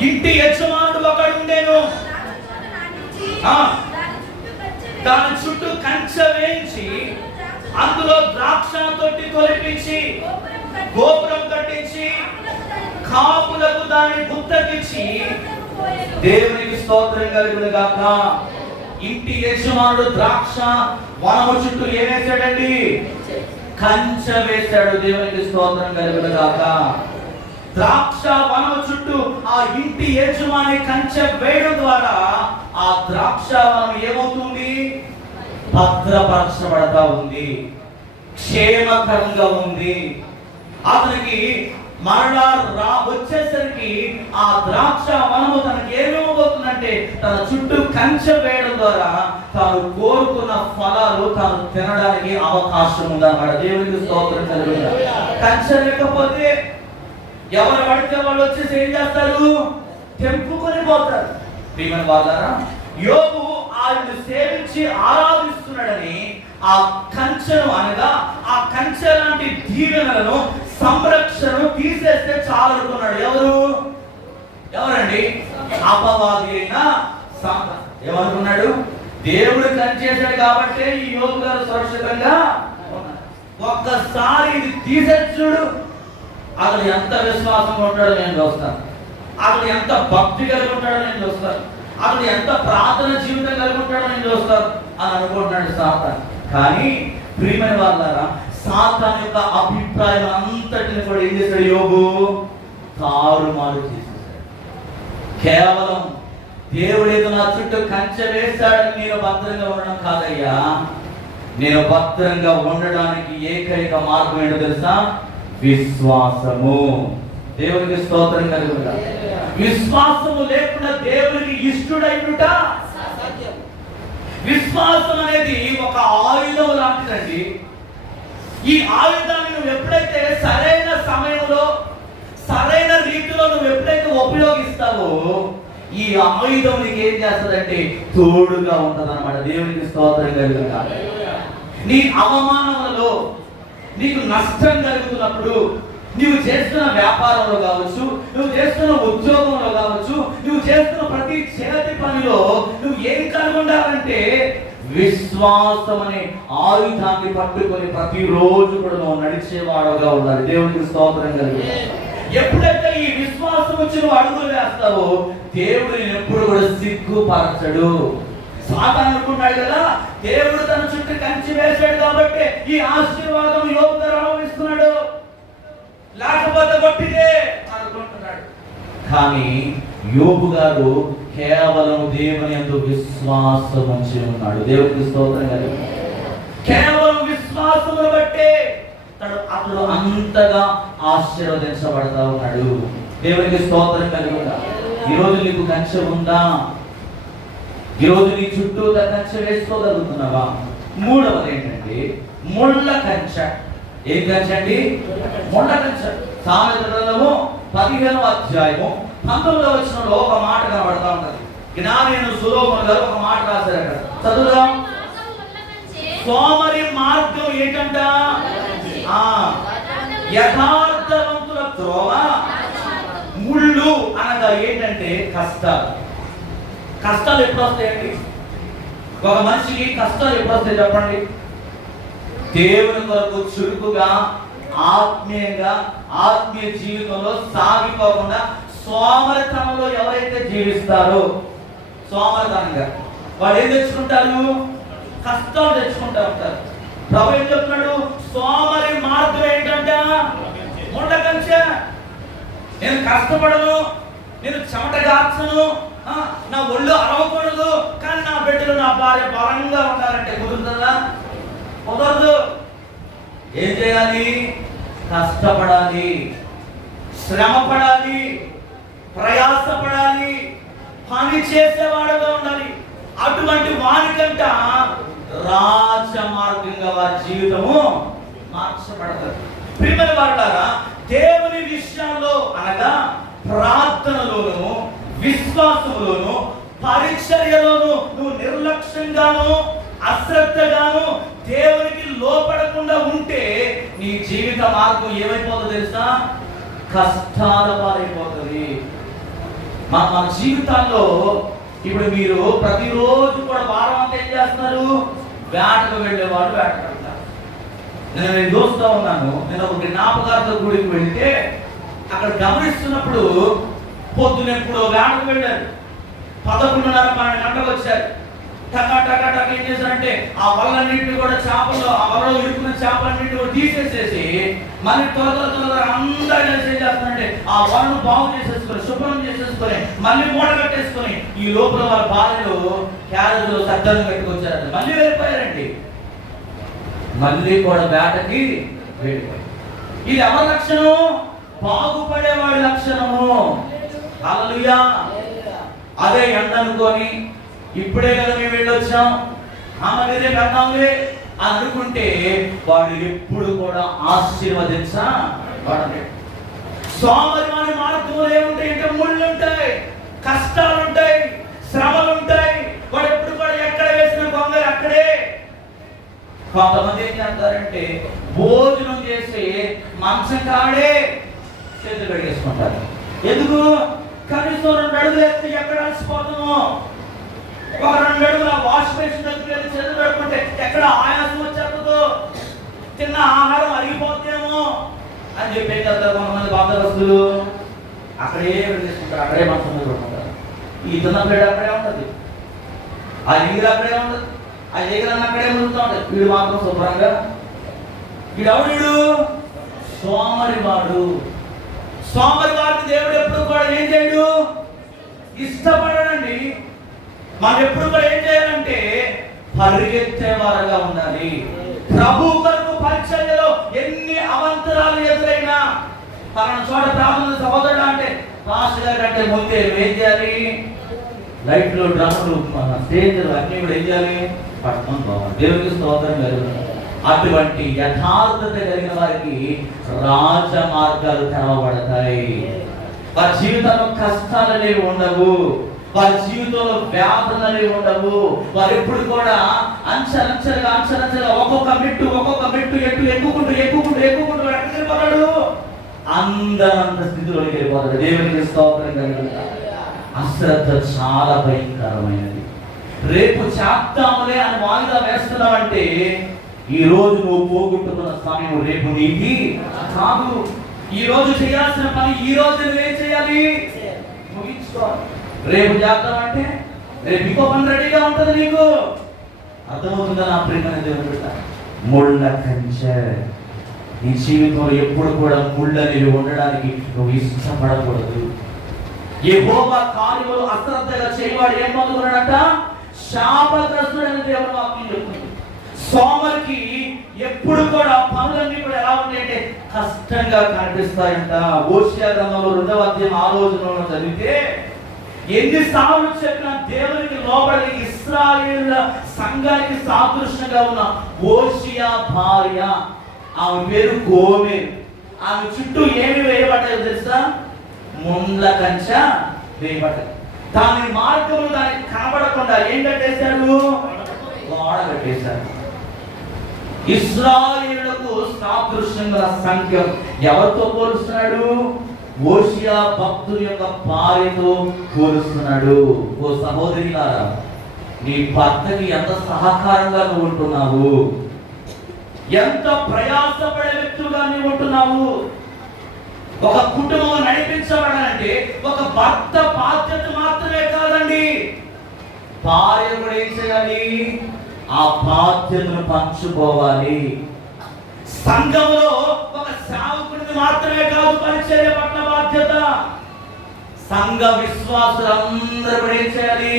ఇంటి యజమానుడు ఒకడు ఉండేను, దాని చుట్టూ కంచె వేయించి అందులో ద్రాక్ష తొట్టి తొలిపించి గోపురం కట్టించి కాపులకు దాన్ని గుత్తకిచ్చి, దేవునికి స్తోత్రం కలుగును గాక. ఇంటి యజమానుడు ద్రాక్ష వనము చుట్టూ ఏం వేశాడండి? కంచె వేశాడు. దేవునికి స్తోత్రం కలుగును గాక. ద్రాక్ష వనము చుట్టూ ఆ ఇంటి యజమాని కంచె వేయడం ద్వారా ఆ ద్రాక్ష వనం ఏమవుతుంది? భద్రపరచబడతా ఉంది, క్షేమకరంగా ఉంది. అతనికి మరలా వచ్చేసరికి ఆ ద్రాక్ష వనము తనకి ఏమేమవుతుందంటే తన చుట్టూ కంచె వేయడం ద్వారా తాను కోరుకున్న ఫలాలు తాను తినడానికి అవకాశం ఉందన్నమాట. దేవునికి స్తోత్రం కలుగును. కంచె లేకపోతే ఎవరు పడితే వాళ్ళు వచ్చేసి ఏం చేస్తారు? తెంపుకొని పోతారు. ప్రియమైన వారలారా, యోబు ఆయన సేవించి ఆరాధిస్తున్నాడని ఆ కంచెను అనగా ఆ కంచె లాంటి దీవెనలను సంరక్షణను తీసేస్తే చాలు అనుకున్నాడు. ఎవరండి? అపవాది అయిన సాతాను. ఏమనుకున్నాడు? దేవుడు కంచేశాడు కాబట్టి ఈ యోబు గారు సురక్షితంగా ఉన్నారు. ఒక్కసారి ఇది తీసేచ్చుడు, అతడు ఎంత విశ్వాసంగా ఉంటాడో నేను చూస్తాను, అతడు ఎంత భక్తి కలిగి ఉంటాడో నేను చూస్తాను, అతడు ఎంత ప్రార్థన జీవితం కలిగి ఉంటాడో నేను చూస్తాను అని అనుకుంటున్నాడు సాతాను. కానీ ప్రియమైన వారలారా, సాతాను యొక్క అభిప్రాయం అంతటిని కూడా ఏం చేశాడు? యోబు తారుమారు చేసేసాడు. కేవలం దేవుడు ఏదో నా చుట్టూ కంచె వేశాడని నేను భద్రంగా ఉండడం కాదయ్యా, నేను భద్రంగా ఉండడానికి ఏకైక మార్గం ఏంటో తెలుసా? విశ్వాసము. దేవునికి స్తోత్రం కలుగునుగా. విశ్వాసము లేకుండా దేవునికి ఇష్టడైనట సాధ్యం. విశ్వాసం అనేది ఒక ఆయుధం లాంటిదండి. ఈ ఆయుధాన్ని నువ్వు ఎప్పుడైతే సరైన సమయంలో సరైన రీతిలో నువ్వు ఎప్పుడైతే ఉపయోగిస్తావో ఈ ఆయుధం నీకు ఏం చేస్తుందంటే తోడుగా ఉంటది అన్నమాట. దేవునికి స్తోత్రం కలుగునుగా. నీ అవమానంలో నీకు నష్టం కలుగుతున్నప్పుడు, నువ్వు చేస్తున్న వ్యాపారంలో కావచ్చు, నువ్వు చేస్తున్న ఉద్యోగంలో కావచ్చు, నువ్వు చేస్తున్న ప్రతి చేతి పనిలో నువ్వు ఏం కలిగి ఉండాలంటే విశ్వాసం అనే ఆయుధాన్ని పట్టుకొని ప్రతిరోజు కూడా నువ్వు నడిచేవాడుగా ఉండాలి. దేవునికి స్తోత్రం కలుగును. ఎప్పుడైతే ఈ విశ్వాసం వచ్చి నువ్వు అడుగులు వేస్తావో దేవుడు ఎప్పుడు కూడా సిగ్గుపరచడు. సాతాను అనుకున్నాడు కదా, దేవుడు తన చుట్టూ కంచి వేశాడు కాబట్టి ఈ ఆశీర్వాదం యోబు గారు అనుభవిస్తున్నాడు, లేకపోతే కొట్టిదే అనుకుంటున్నాడు. కానీ యోబు గారు కేవలం దేవుని యందు విశ్వాసం ఉంచి ఉన్నాడు. దేవునికి స్తోత్రం కలుగును. కేవలం విశ్వాసమును బట్టే అతడు అంతగా ఆశీర్వదించబడతా ఉన్నాడు. దేవునికి స్తోత్రం కలుగును. ఈరోజు నీకు కంచె ఉందా? ఈరోజు నీ చుట్టూ కంచె వేసుకోగలుగుతున్నావా? మూడవది ఏంటంటే ముళ్ళ కంచె. ఏం కంచె అండి? ముళ్ళ కంచె. సామెతల గ్రంథము 15వ అధ్యాయము 19వ వచనంలో ఒక మాట కనబడతా ఉంటది. జ్ఞాని అయిన సొలొమోను గారు ఒక మాట రాశారట. చదువుదాం. సోమరి మార్గం ఏంటంట? యథార్థవంతుల త్రోవ ముళ్ళు అనగా ఏంటంటే కష్టాలు. కష్టాలు ఎప్పుడు వస్తాయండి? ఒక మనిషికి కష్టాలు ఎప్పుడు వస్తాయి చెప్పండి? దేవుని కొరకు చురుకుగా ఆత్మీయంగా ఆత్మీయ జీవితంలో సాగిపోకుండా సోమరితనంలో ఎవరైతే జీవిస్తారో, సోమరితనంగా వాళ్ళు ఏం తెచ్చుకుంటారు? కష్టాలు తెచ్చుకుంటా ఉంటారు. ప్రభు ఏం చెప్తున్నాడు? సోమరి మార్గం ఏంటంట? ముళ్ళ కంచె. నేను కష్టపడను, నేను చెమట గార్చను, నా ఒళ్ళు అరవకూడదు, కానీ నా బిడ్డలు నా భార్య బలంగా ఉండాలంటే కుదురుతుందా? కుదరదు. ఏం చేయాలి? కష్టపడాలి, శ్రమపడాలి, ప్రయాసపడాలి, పని చేసేవాడుగా ఉండాలి. అటువంటి వానికంట రాజమార్గంగా వారి జీవితము మార్చబడతారు. ప్రియమైన వారులారా, దేవుని విషయాల్లో అనగా ప్రార్థనలోను, విశ్వాసంలోను, పరిచర్యలోను నువ్వు నిర్లక్ష్యంగాను, అశ్రద్ధగాను దేవునికి లోపడకుండా ఉంటే నీ జీవిత మార్గం ఏమైపోతుందో తెలుసా? కష్టాల పాలైపోతుంది. మన జీవితాల్లో ఇప్పుడు మీరు ప్రతిరోజు కూడా వారం అంతా ఏం చేస్తున్నారు? వేటకు వెళ్ళేవాడు వేటకెళ్తారు. నేను చూస్తూ ఉన్నాను. నేను ఒక జ్ఞాపకార్థ గుడికి వెళ్తే అక్కడ గమనిస్తున్నప్పుడు పొద్దునెప్పుడు వేటకు వెళ్ళారు, 11:30-12 గంటలకు వచ్చారు. టకా టకా టకా ఏం చేశారంటే ఆ వలలన్నింటినీ కూడా చేపల్లో, ఆ వలలో ఇరుకున్న చేపలన్నింటినీ కూడా తీసేసేసి మళ్ళీ త్వరగా అందరూ కలిసి ఏం చేస్తారంటే ఆ వలను బాగు చేసేసుకొని, శుభ్రం చేసేసుకొని, మళ్ళీ మూట కట్టేసుకొని, ఈ లోపల వాళ్ళ భార్యలు క్యారేజ్లో సద్దనం కట్టుకొచ్చారంటే మళ్ళీ వెళ్ళిపోయారండి. మళ్ళీ కూడా వేటకి వెళ్ళిపోయారు. ఇది ఎవరి లక్షణం? బాగుపడేవాడి లక్షణము. హల్లెలూయా. అదే ఎండ అనుకొని ఇప్పుడే కదా మేము వెళ్ళొచ్చాం, రేపు వెళ్దాంలే అనుకుంటే వాడు ఎప్పుడు కూడా ఆశీర్వదించబడలేడు. సోమరివాని మార్గంలో ఏముంటాయి అంటే ముళ్ళు ఉంటాయి, కష్టాలు ఉంటాయి, శ్రమలు ఉంటాయి. వాడు ఎప్పుడు కూడా ఎక్కడ వేసిన గొంగలు అక్కడే. కొంతమంది ఏం చేస్తారంటే భోజనం చేసి మంచం కాడే చేతులు కడిగేసుకుంటారు. ఎందుకు? కనీసం 2 అడుగులు ఎత్తి ఎక్కడ అలసిపోతామో, ఒక 2 అడుగుల వాష్ బేసిన్ దగ్గరికి వెళ్ళి చేతులు పెట్టుకుంటే ఎక్కడ ఆయాసం వచ్చేస్తుందో, తిన్న ఆహారం అరిగిపోతేమో అని చెప్పి ఏం చేస్తారు కొంతమంది బాధవస్తులు? అక్కడే వెళ్ళేసుకుంటారు, అక్కడే మంచం మీద పెట్టుకుంటారు. ఈ తిన్న ప్లేట్ అక్కడే ఉంటుంది, ఆ నీరు అక్కడే ఉంటుంది, ఆ ఏగలన్న అక్కడే ముందుతూ ఉంటుంది. వీడు మాత్రం శుభ్రంగా, వీడు సోమరివాడు. సోమరివాడికి దేవుడు ఎప్పుడు కూడా ఏం చేయడు? ఇష్టపడడండి. మనం ఎప్పుడు కూడా ఏం చేయాలంటే పరిగెత్తేవారుగా ఉండాలి. ప్రభు కొరకు పరిచర్యలో ఎన్ని అవంతరాలు ఎదురైనా, పలానా చోట ప్రార్థన సహోదరుడు అంటే పాస్టర్ గారు అంటే ముందే ఏం చేయాలి? లైట్లు, డ్రమ్ములు, మన స్టేజ్లు అన్ని కూడా ఏం చేయాలి? పట్టుకొని పోవాలి. దేవునికి స్తోత్రం కలుగుతుంది. అటువంటి యథార్థత కలిగిన వారికి రాజమార్గాలు తెరవబడతాయి. వారి జీవితంలో కష్టాలు అనేవి ఉండవు, వారి జీవితంలో వ్యాధులు అనేవి ఉండవు. వారు ఎప్పుడు కూడా అంచెలంచెలుగా ఒక్కొక్క మెట్టు ఎక్కుకుంటూ ఎక్కడికి వెళ్ళిపోతాడు? అందరంత స్థితిలోకి వెళ్ళిపోతాడు. దేవునికి స్తోత్రం కలుగుతుంది. అశ్రద్ధ చాలా భయంకరమైనది. రేపు చేద్దాములే అని వాయిదా వేస్తున్నావంటే ఈ రోజు నువ్వు పోగొట్టుకున్న సమయం రేపు నీకి కాదు. ఈ రోజు చేయాల్సిన పని ఈ రోజు నువ్వేం చేయాలి? ముగించుకోవాలి. రేపు చేద్దామంటే రేపు ఇంకో పని రెడీగా ఉంటుంది నీకు. అర్థమవుతుందా నా ప్రియమైన దేవుని బిడ్డ? ముళ్ళ కంచె. నీ జీవితంలో ఎప్పుడు కూడా ముళ్ళు అనేవి ఉండడానికి నువ్వు ఇష్టపడకూడదు. యెహోవా కార్యములు అశ్రద్ధగా చేయవాడు ఏం పొందుకున్నాడంట? శాపగ్రస్తుడని దేవుని వాక్యం చెప్తుంది. సోమరికి ఎప్పుడు కూడా పనులన్నీ కూడా ఎలా ఉన్నాయంటే కష్టంగా కనిపిస్తాయంట. హోషేయ గ్రంథంలో 2వ అధ్యాయం 6వ వచనంలో చదివితే ఎన్నిసార్లు చెప్పినా దేవునికి లోబడి ఇశ్రాయేలు సంఘానికి సాదృశ్యంగా ఉన్న హోషేయ భార్య, ఆమె పేరు గోమెరు. ఆమె చుట్టూ ఏమి వేయబడ్డాయో తెలుసా? ముండ్ల కంచె వేయబడ్డాయి. దాని మార్గము దానికి కనబడకుండా ఏం కట్టేశాడు? గోడ కట్టేశాడు. ఇశ్రాయేలులకు సాదృశ్యంగా సంఖ్య ఎవరితో పోలుస్తున్నాడు? హోషేయ భక్తుని యొక్క భార్యతో పోలుస్తున్నాడు. ఓ సహోదరిలారా, నీ భర్తకి ఎంత సహకారంగా నువ్వు ఉంటున్నావు, ఎంత ప్రయాసపడే వ్యక్తులుగా నువ్వు ఉంటున్నావు. ఒక కుటుంబం నడిపించబడాలంటే ఒక భర్త బాధ్యత మాత్రమే కాదండి, భార్య కూడా ఏం చేయాలి? ఆ బాధ్యతను పంచుకోవాలి. సంఘంలో ఒక సేవకుడికి మాత్రమే కాదు పరిచర్య పట్ల బాధ్యత, సంఘ విశ్వాసులందరూ కూడా ఏం చేయాలి?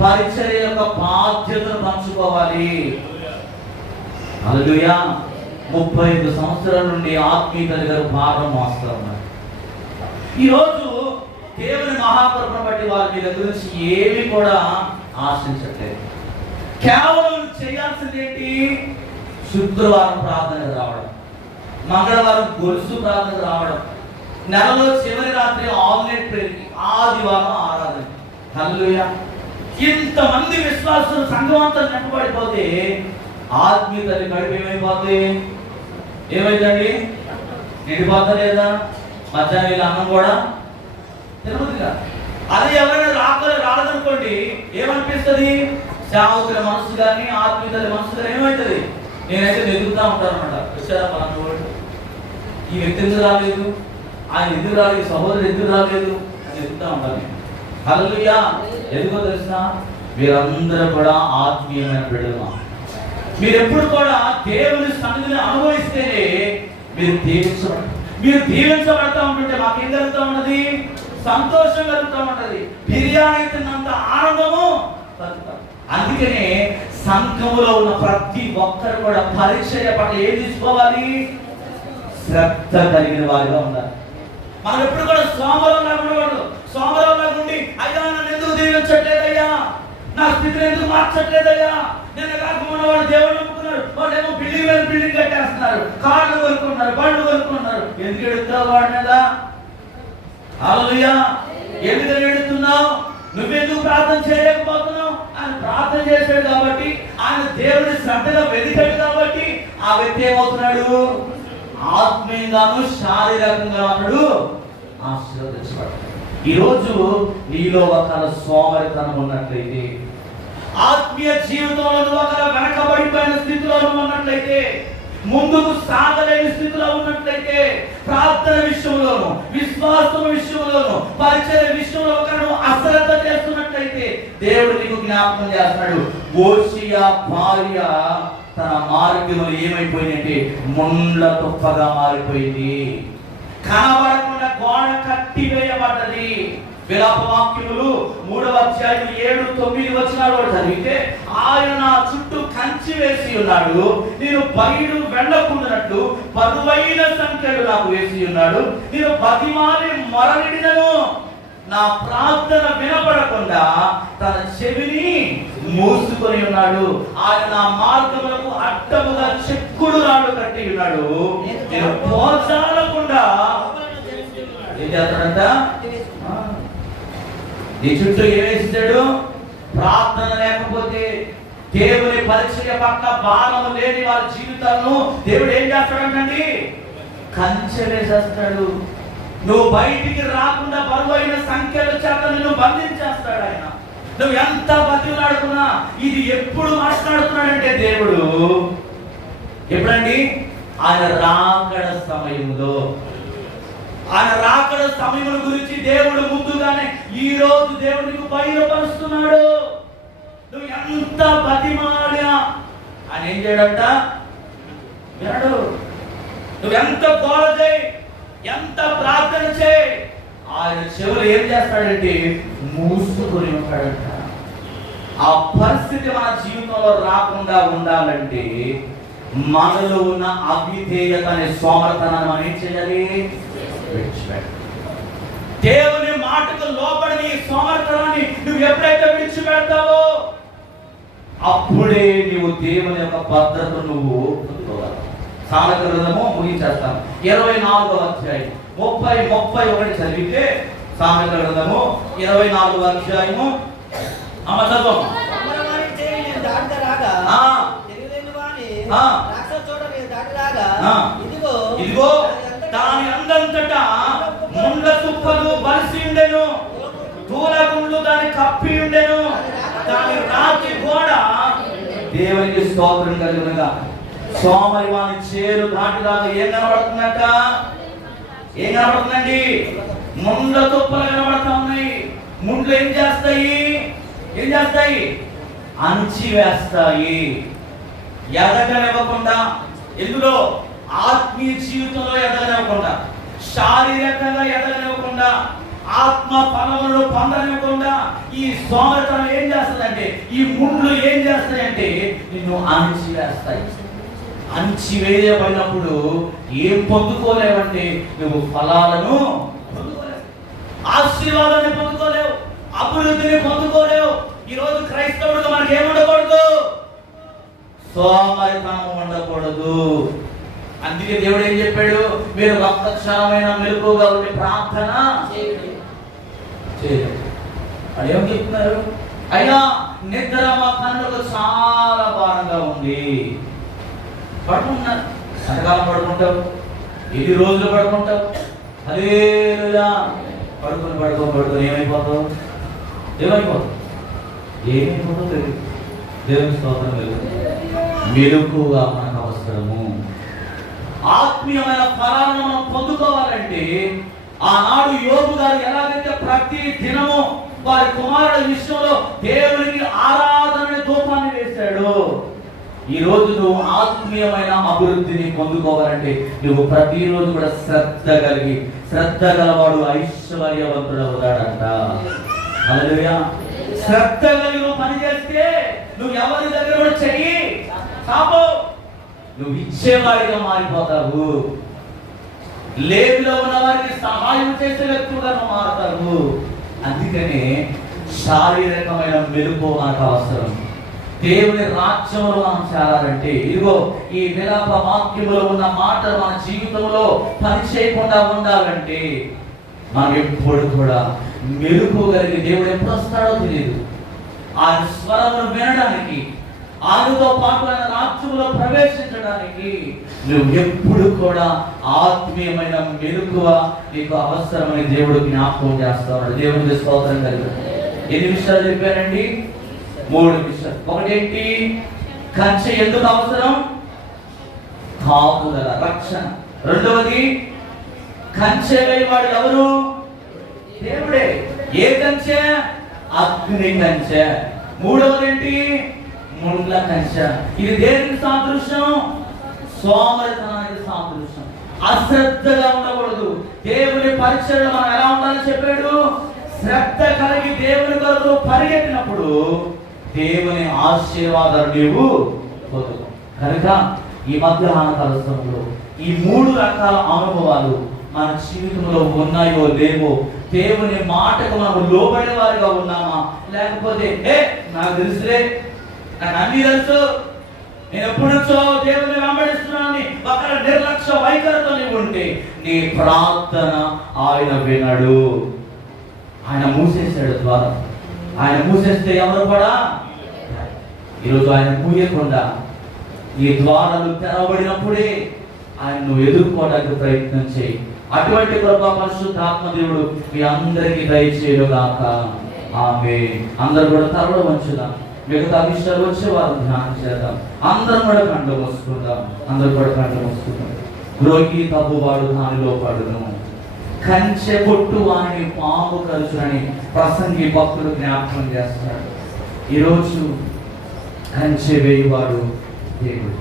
పరిచర్య యొక్క బాధ్యతను పంచుకోవాలి. హల్లెలూయా. 35 సంవత్సరాల నుండి ఆత్మీయతలు గారు భారం మోస్తూ ఉన్నారు. ఈరోజు దేవుని మహాకృపను బట్టి వారి మీ దగ్గర నుంచి ఏమి కూడా ఆశించట్లేదు. కేవలం చేయాల్సింది ఏంటి? శుక్రవారం ప్రార్థనకు రావడం, మంగళవారం గొలుసు ప్రార్థనకు రావడం, నెలలో చివరి రాత్రి ఆమ్లెట్ ప్రేయర్కి, ఆదివారం ఆరాధన. హల్లెలూయా. ఇంతమంది విశ్వాసులు సంఘమంతా నింపబడిపోతే ఆత్మీయతని కడుపు ఏమైపోతుంది? ఏమైందండి? నిండిపోతా లేదా? మధ్యాహ్నం అన్నం కూడా తినబుద్దిగా. అది ఎవరైనా రాలేదనుకోండి, ఏమనిపిస్తుంది? సేవకుల మనసు కానీ ఆత్మీయతల మనసు కానీ ఏమవుతుంది? నేనైతే వెతుకుతా ఉంటాను అనమాట. వచ్చారా పలానా వాడు, ఈ వ్యక్తి ఎందుకు రాలేదు, ఆయన ఎందుకు రాలేదు, ఈ సహోదరుడు ఎందుకు రాలేదు అని వెతుకుతా ఉంటాను నేను. హల్లెలూయా. ఎందుకో తెలిసిన, మీరందరూ కూడా ఆత్మీయమైన బిడ్డలు. మీరు ఎప్పుడు కూడా దేవుని సన్నిధిని అనుభవిస్తేనే మీరు దీవించబడతా ఉంటుంటే మాకేం కలుగుతూ ఉన్నది? సంతోషం కలుగుతూ ఉంటది. బిర్యానీ తిన్నంత ఆనందము కలుగుతాం. అందుకనే సంఘములో ఉన్న ప్రతి ఒక్కరు కూడా పరిచర్య పట్ల ఏం తీసుకోవాలి? శ్రద్ధ కలిగిన వారిగా ఉండాలి. మనం ఎప్పుడు కూడా సోమవారం ఉండకూడదు. సోమవారం ఉండి, అయ్యా నన్ను ఎందుకు దీవించట్లేదయ్యా, నా స్థితిని ఎందుకు మార్చట్లేదయ్యా, నేను కాకుండా వాడు దేవుడు నమ్ముకున్నారు, వాళ్ళేమో బిల్డింగ్ మీద బిల్డింగ్ కట్టేస్తున్నారు, కార్లు కొనుక్కున్నారు, బండ్లు కొనుక్కున్నారు. ఎందుకు ఎడుతావు వాడి మీద? హల్లెలూయా. ఎందుకని ఎడుతున్నావు? నువ్వెందుకు ప్రార్థన చేయలేకపోతున్నావు? ఆయన ప్రార్థన చేశాడు కాబట్టి, ఆయన దేవుని శ్రద్ధగా వెదికాడు కాబట్టి ఆ వ్యక్తి ఏమవుతున్నాడు? ఆత్మీయంగాను శారీరకంగా అతడు ఆశీర్వదించబడ్డాడు. ఈరోజు నీలో ఒక సోమరితనం ఉన్నట్లయితే, ఆత్మీయ జీవితంలో ఒక వెనకబడిపోయిన స్థితిలో ఉన్నట్లయితే, ముందుకు సాగలేని స్థితిలో ఉన్నట్లయితే, ప్రార్థన విషయంలోను, విశ్వాసం విషయంలోను, పరిచర్య విషయంలో ఒకరు అశ్రద్ధ చేస్తున్నట్లయితే దేవుడు నీకు జ్ఞాపకం చేస్తున్నాడు. ఓషియా భార్య తన మార్గంలో ఏమైపోయిందంటే ముండ్ల తుప్పగా మారిపోయింది. కనబడకుండా గోడ కట్టివేయబడ్డది. విలాప వాక్యములు 3వ అధ్యాయం 7-9 వచనాలు చదివితే, ఆయన నా చుట్టూ కంచి వేసి ఉన్నాడు, నేను బయలు వెళ్ళకుండానట్లు బరువైన సంఖ్యలు నాకు వేసి ఉన్నాడు, నేను బతిమాలి మొరలిడినను నా ప్రార్థన వినపడకుండా తన చెవిని మూసుకొని ఉన్నాడు. ఆయన నా మార్గములకు అడ్డముగా చెక్కుడు రాళ్ళు కట్టి ఉన్నాడు, నేను పోల్చాలకుండా ఏం చేస్తాడంట? నీ చుట్టూ ఏమేసాడు? ప్రార్థన లేకపోతే, దేవుని పరిచర్య పట్ల భారం లేని వారి జీవితాలను దేవుడు ఏం చేస్తాడంటండి? కంచె వేసేస్తాడు. నువ్వు బయటికి రాకుండా బరువైన సంఖ్యల చేత నిన్ను బంధించేస్తాడు ఆయన. నువ్వు ఎంత బతిలాడుకున్నా ఇది ఎప్పుడు మాట్లాడుతున్నాడంటే దేవుడు ఎప్పుడండి? ఆయన రాకడ సమయంలో. ఆయన రాకడ సమయం గురించి దేవుడు ముందుగానే ఈ రోజు దేవుడు నీకు బయలుపరుస్తున్నాడు. నువ్వు ఎంత బతిమాలినా ఆయన ఏం చేయడంట? వినడు. నువ్వు ఎంత గోల చేయి, ఎంత ప్రార్థన చేయి, ఆయన చెవులు ఏం చేస్తాడంటే మూసుకొని ఉంటాడంట. ఆ పరిస్థితి మన జీవితంలో రాకుండా ఉండాలంటే మనలో ఉన్న అవిధేయత అనే సోమరతనాన్ని మనం ఏం చేయాలి? దేవుని మాటకు లోబడి సోమరతనాన్ని నువ్వు ఎప్పుడైతే విడిచిపెడతావో అప్పుడే నువ్వు దేవుని యొక్క భద్రత నువ్వు పొందుకోవాలి. సామెతల గ్రంథము ముగించేస్తాను. 24వ అధ్యాయం 30-31 చదివితే, సామెతల గ్రంథము 24వ అధ్యాయము చదువు. ఇదిగో దాని అందంతటా ముండ్ల తుప్పలు బలిసి ఉండెను, దూలగుండ్లు దాని కప్పి ఉండెను, దాని రాతి గోడ దేవునికి స్తోత్రం కలుగునుగా. సోమరి వాని చేరు దాటిలాగా ఏం కనబడుతుందట? ఏం కనబడుతుందండి? ముండ్ల తుప్పలు కనబడతా ఉన్నాయి. ముండ్లు ఏం చేస్తాయి? ఏం చేస్తాయి? అంచి వేస్తాయి. ఎదగనివ్వకుండా, ఎందులో? ఆత్మీయ జీవితంలో ఎదగనివ్వకుండా, శారీరకంగా ఎదగనివ్వకుండా, ఆత్మ ఫలములను పొందనివ్వకుండా ఈ సోమరితనం ఏం చేస్తుందంటే, ఈ ముండ్లు ఏం చేస్తాయంటే నిన్ను అణిచివేస్తాయి. అణిచివేయబడినప్పుడు ఏం పొందుకోలేవంటే నువ్వు ఫలాలను పొందుకోలేవు, ఆశీర్వాదాన్ని పొందుకోలేవు, అభివృద్ధిని పొందుకోలేవు. ఈరోజు క్రైస్తవుడుగా మనకి ఏముండకూడదు? సోమరితనం ఉండకూడదు. అందుకే దేవుడు ఏం చెప్పాడు? మీరు రక్తక్షరమైన మెలకువగా ఉండి ప్రార్థన చేయండి. అది ఏం చెప్తున్నారు? అయినా నిద్ర మా కన్నులకు చాలా భారంగా ఉంది. పడుకుంటున్నారు, ఎంతకాలం పడుకుంటావు? ఎన్ని రోజులు పడుకుంటావు? హల్లెలూయా. పడుకొని ఏమైపోతావు? ఏమైపోతావు తెలియదు. దేవుని స్తోత్రం. మెలకువగా మనకు అవసరము. ఆత్మీయమైన ఫలాలను మనం పొందుకోవాలంటే ఆనాడు యోబు గారు ఎలాగైతే ప్రతి దినము వారి కుమారుల విషయంలో దేవునికి ఆరాధన ధూపాన్ని వేశాడు, ఈ రోజు నువ్వు ఆత్మీయమైన అభివృద్ధిని పొందుకోవాలంటే నువ్వు ప్రతిరోజు కూడా శ్రద్ధ గలవాడు ఐశ్వర్యవంతుడు అవుతాడంట. హల్లెలూయా. శ్రద్ధ కలిగి నువ్వు పని చేస్తే నువ్వు ఎవరి దగ్గర కూడా చెయ్యి చాపో, నువ్వు ఇచ్చేవాడిగా మారిపోతావు. లేవిలో ఉన్న వారికి సహాయం చేసే వ్యక్తులుగా నువ్వు మారుతావు. అందుకనే శారీరకమైన మెలుపు మనకు అవసరం. దేవుని రాజ్యంలో మనం చేరాలంటే ఇదిగో ఈ విలాప వాక్యములో ఉన్న మాటలు మన జీవితంలో పని చేయకుండా ఉండాలంటే మనం ఎప్పుడు కూడా మెలుకోగలిగి దేవుడు ఎప్పుడు వస్తాడో తెలియదు. ఆయన స్వరమును వినడానికి, ఆయనతో పాటు ఆయన రాజ్యంలో ప్రవేశించడానికి నువ్వు ఎప్పుడు కూడా ఆత్మీయమైన మెలకువ నీకు అవసరమని దేవుడు జ్ఞాపకం చేస్తాడు. దేవునికి స్తోత్రం కలిగి. ఎన్ని విషయాలు చెప్పారండి? 3 విషయాలు. ఒకటేంటి? కంచె ఎందుకు అవసరం? కాపుదల, రక్షణ. రెండవది, కంచె వేయవాడు ఎవరు? దేవుడే. ఏ కంచె? అగ్ని కంచె. మూడవది ఏంటి? ముండ్ల కంచె. ఇది దేనికి సాదృశ్యం? సోమరితనానికి సాదృశ్యం. అశ్రద్ధగా ఉండకూడదు. దేవుని పరిచర్యలో మనం ఎలా ఉండాలని చెప్పాడు? శ్రద్ధ కలిగి దేవుని కొరకు పరిగెత్తినప్పుడు దేవుని ఆశీర్వాదాలు నీవు పొందుతావు. కనుక ఈ మధ్యాహ్న కాల సమయంలో ఈ 3 రకాల అనుభవాలు మన జీవితంలో ఉన్నాయో లేవో, దేవుని మాటకు మనం లోబడే వారిగా ఉన్నామా, లేకపోతే నాకు తెలుసులే, నాకు అన్ని తెలుసు, నేను ఎప్పుడు నుంచో దేవుని వెంబడిస్తున్నానని ఒక నిర్లక్ష్య వైఖరితో నీవు ఉంటే నీ ప్రార్థన ఆయన వినడు. ఆయన మూసేశాడు ద్వారం. ఆయన మూసేస్తే ఎవరు కూడా, ఈరోజు ఆయన మూయకుండా ఈ ద్వారాలు తెరవబడినప్పుడే ఆయన నువ్వు ఎదుర్కోవడానికి ప్రయత్నం చేయి. అటువంటి కృప పరిశుద్ధాత్మ దేవుడు మీ అందరికీ దయచేయుగాక. ఆమేన్. అందరూ కూడా తలలో వంచుదాం. మిగతా విషయాలు వచ్చే వారు ధ్యానం చేద్దాం. అందరం కూడా కండ్లు మూసుకుందాం. అందరూ కూడా కండ్లు మూసుకుందాం. రోగి తప్పువాడు దానిలో పడును, కంచె కొట్టు వారిని పాము కలుసునని ప్రసంగి భక్తులు జ్ఞాపకం చేస్తాడు. ఈరోజు కంచె వేయువాడు దేవుడు.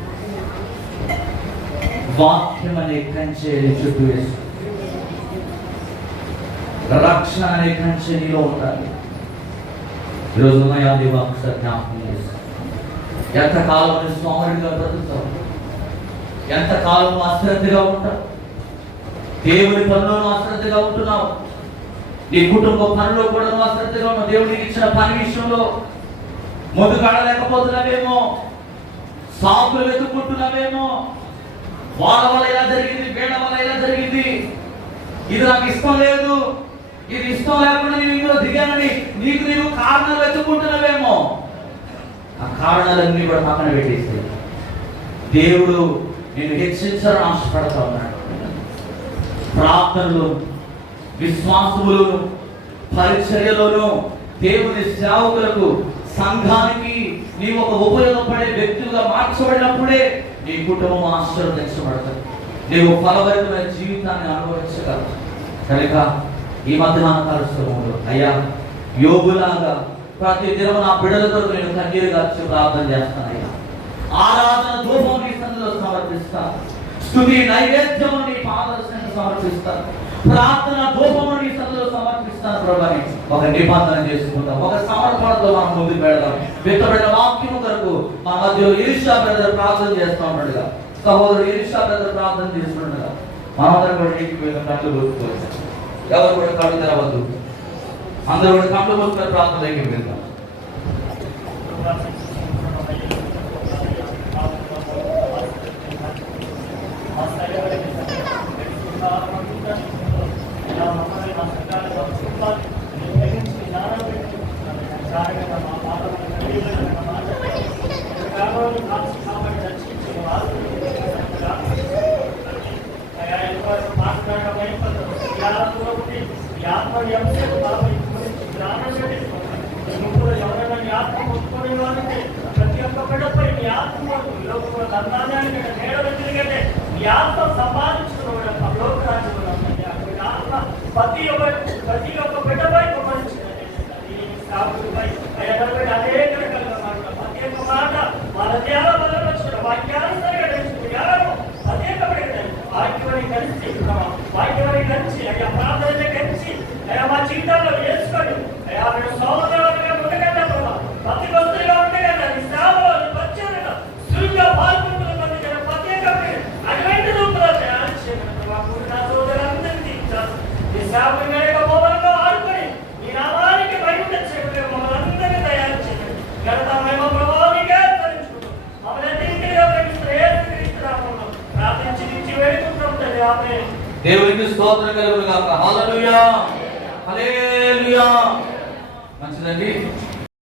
వాక్యం అనే కంచె చుట్టూ వేసు, రక్షణ అనే కంచె నీలో ఉండాలి. ఈరోజు ఉన్నాయా దేవా? ఒకసారి జ్ఞాపకం చేస్తాను. ఎంతకాలం సోమరిగా బ్రతుకుతావు? ఎంతకాలం అశ్రద్ధగా ఉంటావు? దేవుని పనిలోనూ అశ్రద్ధగా ఉంటున్నావు. నీ కుటుంబ పనిలో కూడా అశ్రద్ధగా ఉన్నావు. దేవుడికి ఇచ్చిన పని విషయంలో మొదలుగాడలేకపోతున్నావేమో, సాకులు వెతుక్కుంటున్నావేమో. వాళ్ళ వల్ల ఇలా జరిగింది, వీళ్ళ వల్ల ఇలా జరిగింది, ఇది నాకు ఇష్టం లేదు, ఇది ఇష్టం లేకుండా నేను ఇందులో దిగానని నీవు కారణాలు వెతుక్కుంటున్నావేమో. ఆ కారణాలన్నీ కూడా పక్కన పెట్టేసి దేవుడు నేను హెచ్చించాలని ఆశపడతా ఉన్నాడు. ప్రార్థనలు, విశ్వాసములను, పరిచర్యలోను, దేవుని సేవకులకు, సంఘానికి నీవు ఒక ఉపయోగపడే వ్యక్తులుగా మార్చబడినప్పుడే నీ కుటుంబం ఆశీర్వదించబడతాడు. నీవు ఫలభరితమైన జీవితాన్ని అనుభవించగలవు. కనుక ఈ మధ్యాహ్న కాల సమయంలో అయ్యా, యోగులాగా ప్రతి దినం నా బిడ్డల కొరకు నేను కన్నీరు గార్చి ప్రార్థన చేస్తాను. అయ్యా, ఆరాధన ధూపం నీ సన్నిధిలో సమర్పిస్తాను. స్తుతి నైవేద్యం నీ పాదాల సన్నిధిలో సమర్పిస్తాను. ప్రార్థన ధూపం నీ సన్నిధిలో సమర్పిస్తాను. ప్రభుని ఒక నిబంధన చేసుకుందాం, ఒక సమర్పణతో మనం ముందుకు పెడదాం. వ్యక్తపడిన వాక్యం కొరకు మన మధ్యలో ఈర్ష్యా బ్రదర్ ప్రార్థన చేస్తూ ఉంటాడుగా, సహోదరుడు ఈర్ష్యా బ్రదర్ ప్రార్థన చేస్తుండగా మనందరం కూడా ఇంటికి కళ్ళు మూసుకోవచ్చు. ఎవరు కూడా కళ్ళు తెరవద్దు, అందరూ కూడా కళ్ళు మూసుకునే ప్రార్థన దగ్గరికి వెళ్దాం. దేవునికి స్తోత్రం కలుగును గాక. హల్లెలూయా, హల్లెలూయా. మంచిదండి.